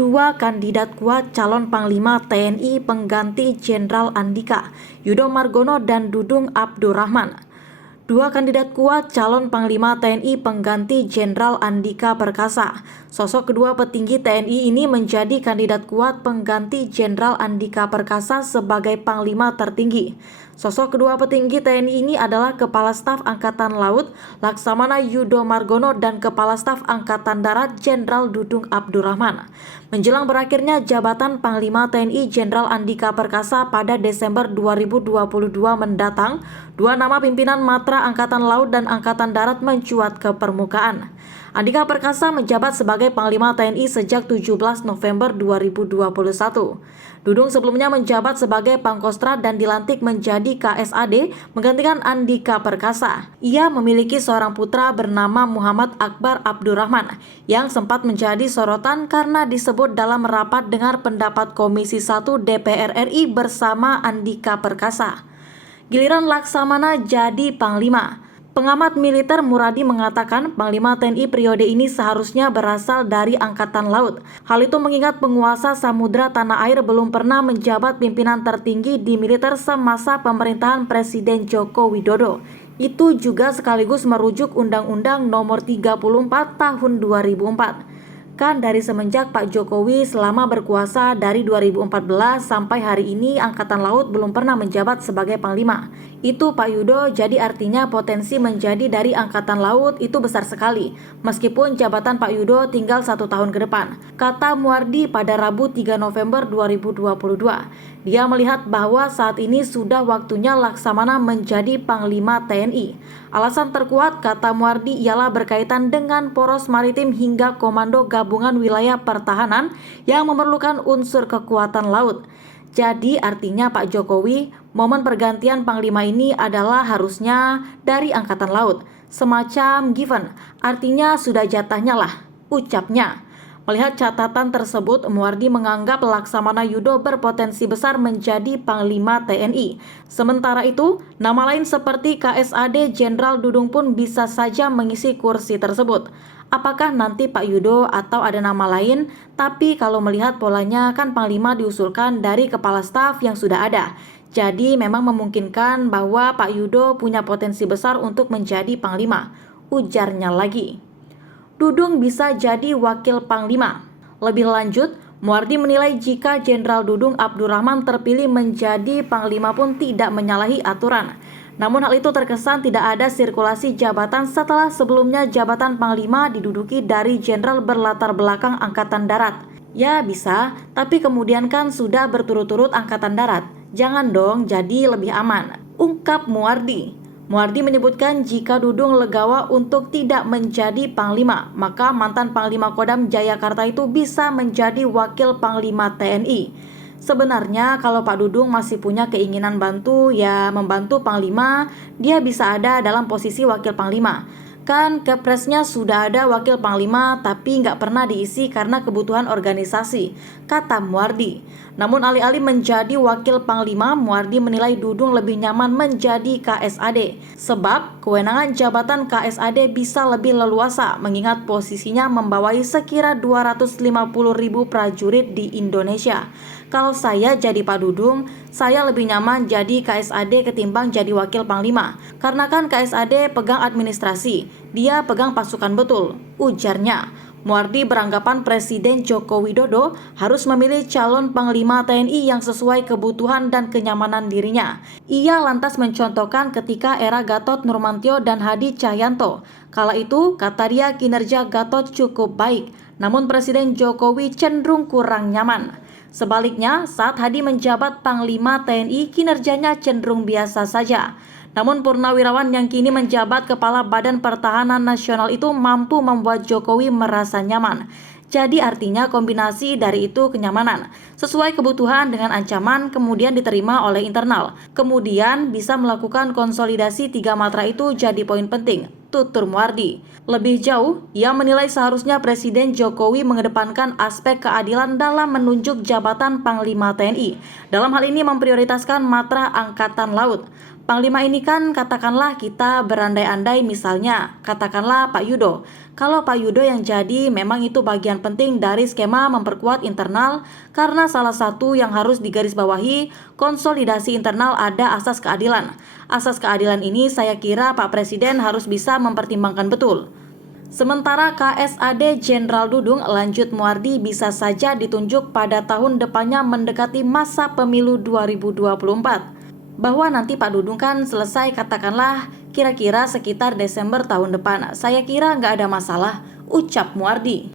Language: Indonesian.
Dua kandidat kuat calon Panglima TNI pengganti Jenderal Andika, Yudo Margono dan Dudung Abdurrahman. Dua kandidat kuat calon Panglima TNI pengganti Jenderal Andika Perkasa. Sosok kedua petinggi TNI ini menjadi kandidat kuat pengganti Jenderal Andika Perkasa sebagai Panglima tertinggi. Sosok kedua petinggi TNI ini adalah Kepala Staf Angkatan Laut Laksamana Yudo Margono dan Kepala Staf Angkatan Darat Jenderal Dudung Abdurrahman. Menjelang berakhirnya jabatan Panglima TNI Jenderal Andika Perkasa pada Desember 2022 mendatang, dua nama pimpinan Matra Angkatan Laut dan Angkatan Darat mencuat ke permukaan. Andika Perkasa menjabat sebagai Panglima TNI sejak 17 November 2021. Dudung sebelumnya menjabat sebagai Pangkostrat dan dilantik menjadi KSAD menggantikan Andika Perkasa. Ia memiliki seorang putra bernama Muhammad Akbar Abdurrahman yang sempat menjadi sorotan karena disebut dalam rapat dengar pendapat Komisi 1 DPR RI bersama Andika Perkasa. Giliran Laksamana jadi Panglima. Pengamat militer Muradi mengatakan Panglima TNI periode ini seharusnya berasal dari Angkatan Laut. Hal itu mengingat penguasa samudra tanah air belum pernah menjabat pimpinan tertinggi di militer semasa pemerintahan Presiden Joko Widodo. Itu juga sekaligus merujuk Undang-Undang Nomor 34 Tahun 2004. Kan dari semenjak Pak Jokowi selama berkuasa dari 2014 sampai hari ini Angkatan Laut belum pernah menjabat sebagai Panglima. Itu Pak Yudo, jadi artinya potensi menjadi dari Angkatan Laut itu besar sekali. Meskipun jabatan Pak Yudo tinggal 1 tahun ke depan, kata Muardi pada Rabu 3 November 2022. Dia melihat bahwa saat ini sudah waktunya Laksamana menjadi Panglima TNI. Alasan terkuat kata Muardi ialah berkaitan dengan poros maritim hingga komando gabungan wilayah pertahanan yang memerlukan unsur kekuatan laut. Jadi artinya Pak Jokowi, momen pergantian Panglima ini adalah harusnya dari Angkatan Laut. Semacam given, artinya sudah jatahnya lah, ucapnya. Melihat catatan tersebut, Muardi menganggap Laksamana Yudo berpotensi besar menjadi Panglima TNI. Sementara itu, nama lain seperti KSAD Jenderal Dudung pun bisa saja mengisi kursi tersebut. Apakah nanti Pak Yudo atau ada nama lain? Tapi kalau melihat polanya kan Panglima diusulkan dari Kepala Staf yang sudah ada. Jadi memang memungkinkan bahwa Pak Yudo punya potensi besar untuk menjadi Panglima, ujarnya lagi. Dudung bisa jadi wakil Panglima. Lebih lanjut, Muardi menilai jika Jenderal Dudung Abdurrahman terpilih menjadi Panglima pun tidak menyalahi aturan. Namun hal itu terkesan tidak ada sirkulasi jabatan setelah sebelumnya jabatan Panglima diduduki dari jenderal berlatar belakang Angkatan Darat. Ya bisa, tapi kemudian kan sudah berturut-turut Angkatan Darat. Jangan dong, jadi lebih aman, ungkap Muardi. Muardi menyebutkan jika Dudung legawa untuk tidak menjadi Panglima, maka mantan Panglima Kodam Jayakarta itu bisa menjadi wakil Panglima TNI. Sebenarnya kalau Pak Dudung masih punya keinginan bantu, ya membantu Panglima, dia bisa ada dalam posisi wakil Panglima. Kan Kepresnya sudah ada wakil Panglima tapi nggak pernah diisi karena kebutuhan organisasi, kata Muardi. Namun alih-alih menjadi wakil Panglima, Muardi menilai Dudung lebih nyaman menjadi KSAD. Sebab kewenangan jabatan KSAD bisa lebih leluasa mengingat posisinya membawai sekira 250.000 prajurit di Indonesia. Kalau saya jadi Pak Dudung, saya lebih nyaman jadi KSAD ketimbang jadi wakil Panglima. Karena kan KSAD pegang administrasi, dia pegang pasukan betul, ujarnya. Muardi beranggapan Presiden Joko Widodo harus memilih calon Panglima TNI yang sesuai kebutuhan dan kenyamanan dirinya. Ia lantas mencontohkan ketika era Gatot Nurmantio dan Hadi Cahyanto. Kala itu, kata dia kinerja Gatot cukup baik, namun Presiden Jokowi cenderung kurang nyaman. Sebaliknya, saat Hadi menjabat Panglima TNI, kinerjanya cenderung biasa saja. Namun purnawirawan yang kini menjabat Kepala Badan Pertahanan Nasional itu mampu membuat Jokowi merasa nyaman. Jadi artinya kombinasi dari itu kenyamanan, sesuai kebutuhan dengan ancaman kemudian diterima oleh internal. Kemudian bisa melakukan konsolidasi 3 matra itu jadi poin penting, tutur Muardi. Lebih jauh, ia menilai seharusnya Presiden Jokowi mengedepankan aspek keadilan dalam menunjuk jabatan Panglima TNI. Dalam hal ini memprioritaskan matra Angkatan Laut. Panglima ini kan katakanlah kita berandai-andai misalnya, katakanlah Pak Yudo. Kalau Pak Yudo yang jadi memang itu bagian penting dari skema memperkuat internal karena salah satu yang harus digarisbawahi konsolidasi internal ada asas keadilan. Asas keadilan ini saya kira Pak Presiden harus bisa mempertimbangkan betul. Sementara KSAD Jenderal Dudung lanjut Muardi bisa saja ditunjuk pada tahun depannya mendekati masa pemilu 2024. Bahwa nanti Pak Dudung kan selesai katakanlah kira-kira sekitar Desember tahun depan. Saya kira nggak ada masalah, ucap Muardi.